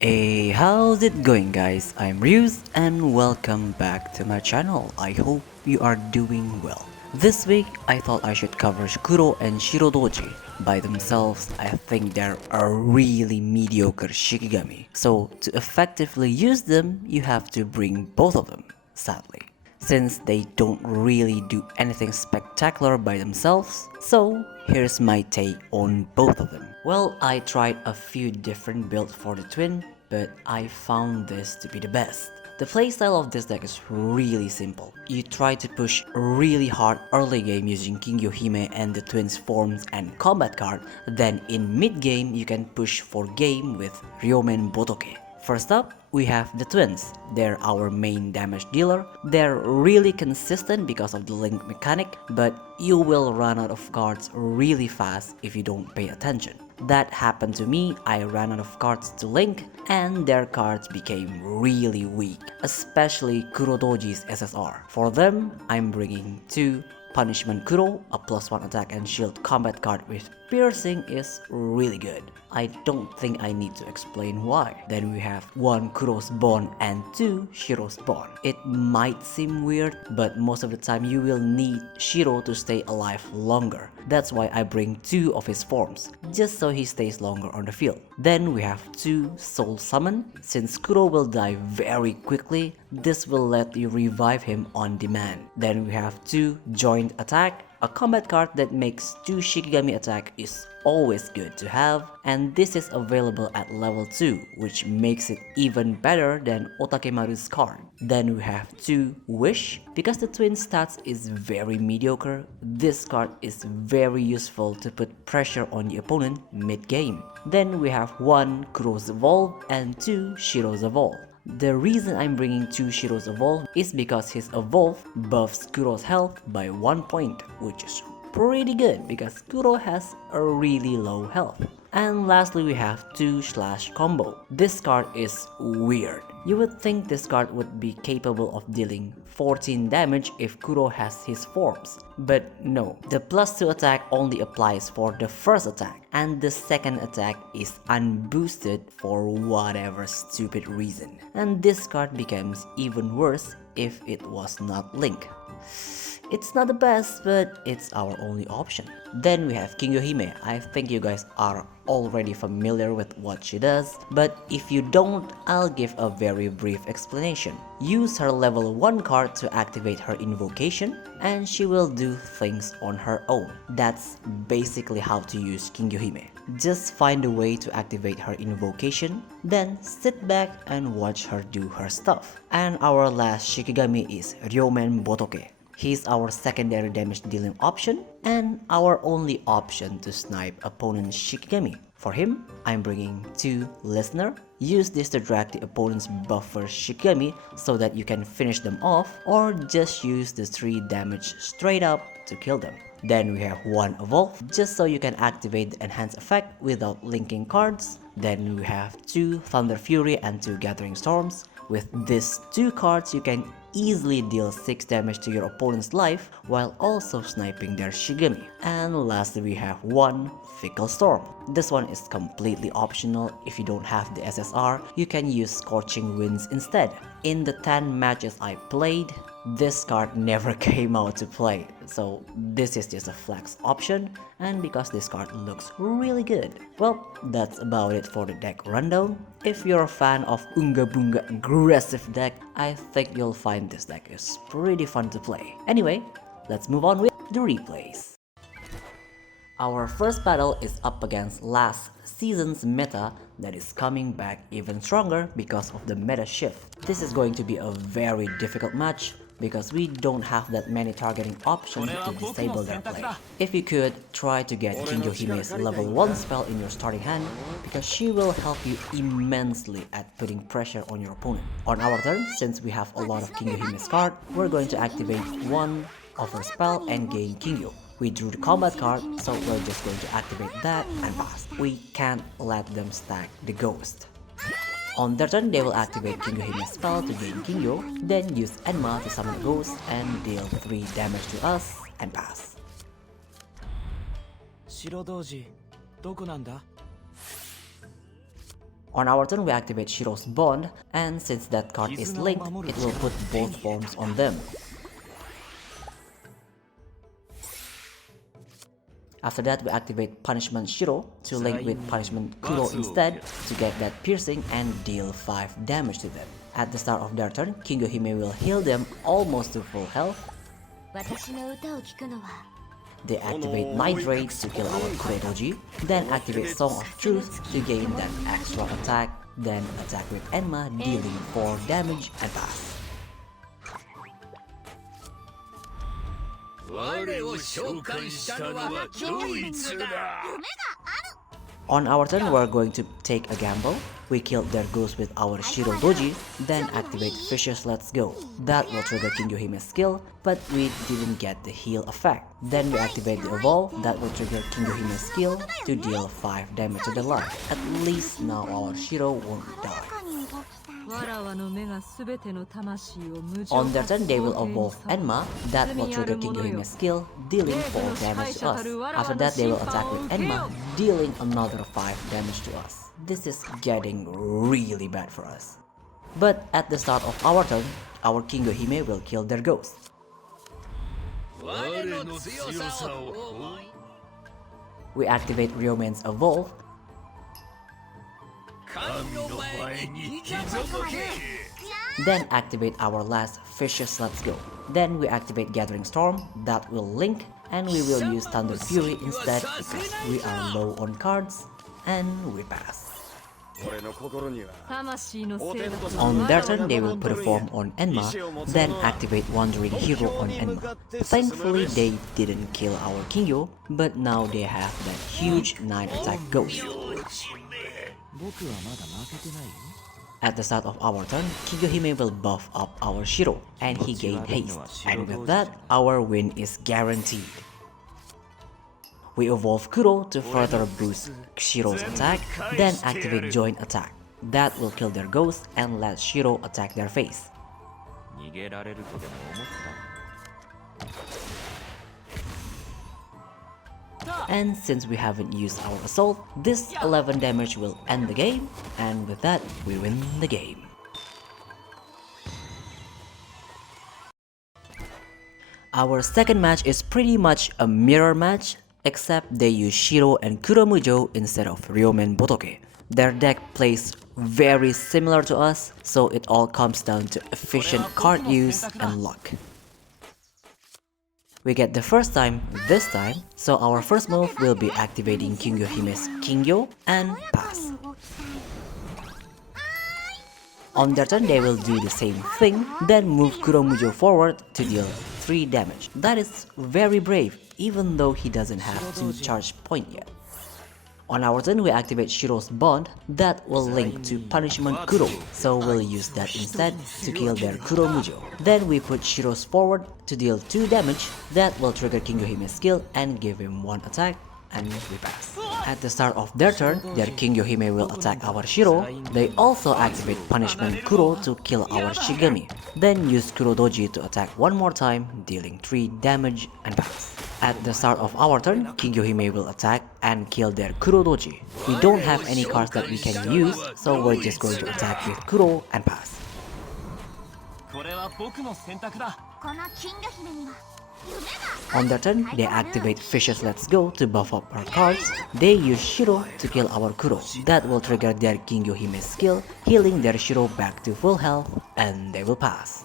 Hey, how's it going guys? I'm Ryuz and welcome back to my channel. I hope you are doing well. This week, I thought I should cover Kuro and Shiro Douji. By themselves, I think they're a really mediocre Shikigami. So to effectively use them, you have to bring both of them, sadly. Since they don't really do anything spectacular by themselves, so here's my take on both of them. Well, I tried a few different builds for the twin, but I found this to be the best. The playstyle of this deck is really simple. You try to push really hard early game using King Yohime and the twins forms and combat card, then in mid game you can push for game with Ryomen Botoke. First up, we have the twins. They're our main damage dealer. They're really consistent because of the link mechanic, but you will run out of cards really fast if you don't pay attention. That happened to me. I ran out of cards to link and their cards became really weak, especially Kuro Douji's SSR. For them, I'm bringing 2 Punishment Kuro, a +1 attack and shield combat card with piercing is really good. I don't think I need to explain why. Then we have 1 Kuro's Bond and 2 Shiro's Bond. It might seem weird, but most of the time you will need Shiro to stay alive longer. That's why I bring 2 of his forms, just so he stays longer on the field. Then we have 2 Soul Summon. Since Kuro will die very quickly, this will let you revive him on demand. Then we have 2 Joint Attack. A combat card that makes 2 Shikigami attack is always good to have, and this is available at level 2, which makes it even better than Otakemaru's card. Then we have 2 Wish. Because the twin stats is very mediocre, this card is very useful to put pressure on the opponent mid-game. Then we have 1 Kuro's Evolve and 2 Shiro's Evolve. The reason I'm bringing 2 Shiro's Evolve is because his Evolve buffs Kuro's health by 1 point, which is pretty good because Kuro has a really low health. And lastly, we have 2 Slash Combo. This card is weird. You would think this card would be capable of dealing 14 damage if Kuro has his forms, but no. The +2 attack only applies for the first attack, and the second attack is unboosted for whatever stupid reason. And this card becomes even worse if it was not linked. It's not the best, but it's our only option. Then we have King Yohime. I think you guys are already familiar with what she does, but if you don't, I'll give a very brief explanation. Use her level 1 card to activate her invocation, and she will do things on her own. That's basically how to use King Yohime. Just find a way to activate her invocation, then sit back and watch her do her stuff. And our last Shikigami is Ryomen Botoke. He's our secondary damage dealing option and our only option to snipe opponent's Shikigami. For him, I'm bringing 2 Listener. Use this to drag the opponent's buffer Shikigami so that you can finish them off, or just use the 3 damage straight up to kill them. Then we have 1 Evolve, just so you can activate the enhanced effect without linking cards. Then we have 2 Thunder Fury and 2 Gathering Storms. With these 2 cards, you can easily deal 6 damage to your opponent's life while also sniping their Shigami. And lastly, we have 1 Fickle Storm. This one is completely optional. If you don't have the SSR, you can use Scorching Winds instead. In the 10 matches I played, this card never came out to play, so this is just a flex option, and because this card looks really good. Well, that's about it for the deck rundown. If you're a fan of Unga Bunga Aggressive deck, I think you'll find this deck is pretty fun to play. Anyway, let's move on with the replays. Our first battle is up against last season's meta that is coming back even stronger because of the meta shift. This is going to be a very difficult match because we don't have that many targeting options to disable their play. If you could, try to get King Yohime's level 1 spell in your starting hand because she will help you immensely at putting pressure on your opponent. On our turn, since we have a lot of King Yohime's card, we're going to activate 1 of her spell and gain Kingyo. We drew the combat card, so we're just going to activate that and pass. We can't let them stack the ghost. On their turn, they will activate King Yohime's spell to gain Kingyo, then use Enma to summon a ghost and deal 3 damage to us and pass. 白道寺 On our turn, we activate Shiro's Bond, and since that card is linked, it will put both forms on them. After that, we activate Punishment Shiro to link with Punishment Kuro instead to get that piercing and deal 5 damage to them. At the start of their turn, Kingohime will heal them almost to full health. They activate Night Raid to kill our Kuro Douji, then activate Song of Truth to gain that extra attack, then attack with Enma dealing 4 damage and pass. On our turn, we are going to take a gamble. We killed their ghost with our Shiro Douji, then activate Vicious Let's Go. That will trigger Kingohime's skill, but we didn't get the heal effect. Then we activate the Evolve, that will trigger Kingohime's skill to deal 5 damage to the life. At least now our Shiro won't die. On their turn, they will evolve Enma, that will trigger Kingohime's skill, dealing 4 damage to us. After that, they will attack with Enma, dealing another 5 damage to us. This is getting really bad for us. But at the start of our turn, our Kingohime will kill their ghost. We activate Ryomen's Evolve. Then activate our last Vicious Let's Go. Then we activate Gathering Storm, that will link, and we will use Thunder Fury instead because we are low on cards, and we pass. On their turn, they will put a form on Enma, then activate Wandering Hero on Enma. Thankfully, they didn't kill our Kingo, but now they have that huge 9 attack ghost. At the start of our turn, Kingohime will buff up our Shiro, and he gained haste, and with that, our win is guaranteed. We evolve Kuro to further boost Shiro's attack, then activate Joint Attack. That will kill their ghost and let Shiro attack their face. And since we haven't used our assault, this 11 damage will end the game, and with that, we win the game. Our second match is pretty much a mirror match, except they use Shiro and Kuromujo instead of Ryomen Botoke. Their deck plays very similar to us, so it all comes down to efficient card use and luck. We get the first time this time, so our first move will be activating Kingohime's Kingyo and pass. On their turn, they will do the same thing, then move Kuromujo forward to deal 3 damage. That is very brave, even though he doesn't have 2 charge point yet. On our turn, we activate Shiro's Bond, that will link to Punishment Kuro, so we'll use that instead to kill their Kuromujo. Then we put Shiro's forward to deal 2 damage, that will trigger Kingohime's skill and give him 1 attack, and we pass. At the start of their turn, their Kingohime will attack our Shiro. They also activate Punishment Kuro to kill our Shigami, then use Kuro Douji to attack 1 more time, dealing 3 damage and pass. At the start of our turn, Kingohime will attack and kill their Kuro Douji. We don't have any cards that we can use, so we're just going to attack with Kuro and pass. On their turn, they activate Vicious Let's Go to buff up our cards. They use Shiro to kill our Kuro. That will trigger their Kingohime's skill, healing their Shiro back to full health, and they will pass.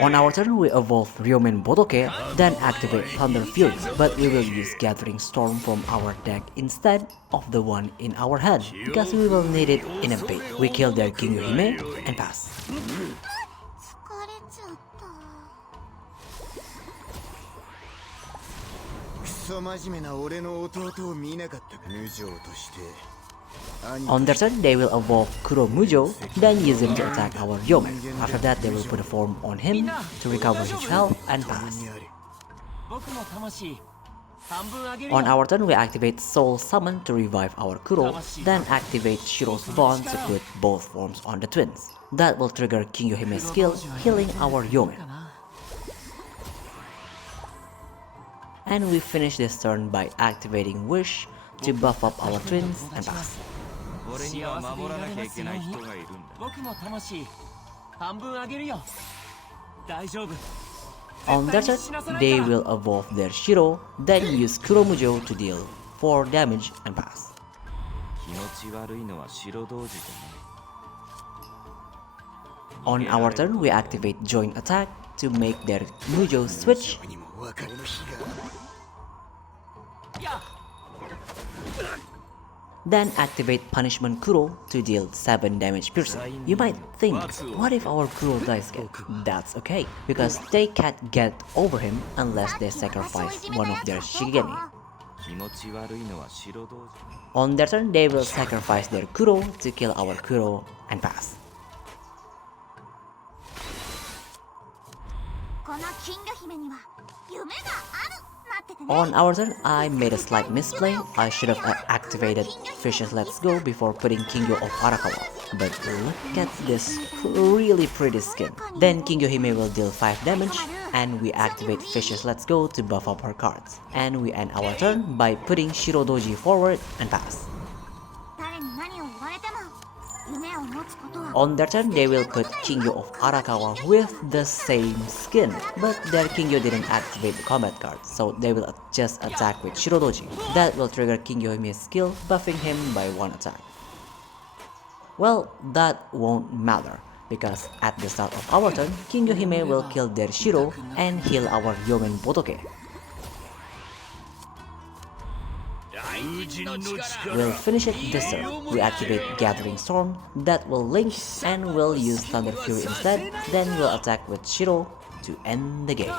On our turn, we evolve Ryomen Botoke, then activate Thunder Fury, but we will use Gathering Storm from our deck instead of the one in our hand, because we will need it in a bait. We kill their Kingohime and pass. On their turn, they will evolve Kuromujo, then use him to attack our Ryomen. After that, they will put a form on him to recover his health and pass. On our turn, we activate Soul Summon to revive our Kuro, then activate Shiro's Bond to put both forms on the twins. That will trigger Kingohime's skill, healing our Ryomen. and we finish this turn by activating Wish to buff up our twins and pass. 俺には守らなきゃいけない人がいるんだ。僕の魂半分あげるよ。大丈夫。 On their turn, they will evolve their Shiro, then use Kuromujo to deal 4 damage and pass. 気持ち悪いのは白同時じゃない。 On our turn, we activate Join Attack to make their Mujo switch. Then activate Punishment Kuro to deal 7 damage piercing. You might think, what if our Kuro dies again? That's okay, because they can't get over him unless they sacrifice one of their Shigemi. 気持ち悪いのは白同時。 On their turn, they will sacrifice their Kuro to kill our Kuro and pass. On our turn, I made a slight misplay. I should have activated Fish's Let's Go before putting Kingyo of Arakawa. But look at this really pretty skin. Then Kingyo Hime will deal 5 damage, and we activate Fish's Let's Go to buff up her cards. And we end our turn by putting Shiro Douji forward and pass. On their turn, they will put Kingyo of Arakawa with the same skin, but their Kingyo didn't activate the combat card, so they will just attack with Shirodoji. That will trigger Kingyo Hime's skill, buffing him by 1 attack. Well, that won't matter, because at the start of our turn, Kingyo Hime will kill their Shiro and heal our Yomen Botoke. We'll finish it this turn. We activate Gathering Storm, that will link, and we'll use Thunder Fury instead, then we'll attack with Shiro to end the game.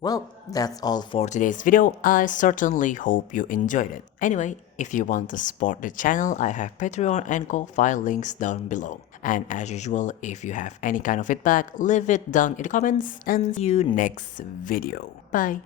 Well, that's all for today's video. I certainly hope you enjoyed it. Anyway, if you want to support the channel, I have Patreon and Ko-Fi links down below. And as usual, if you have any kind of feedback, leave it down in the comments and see you next video. Bye!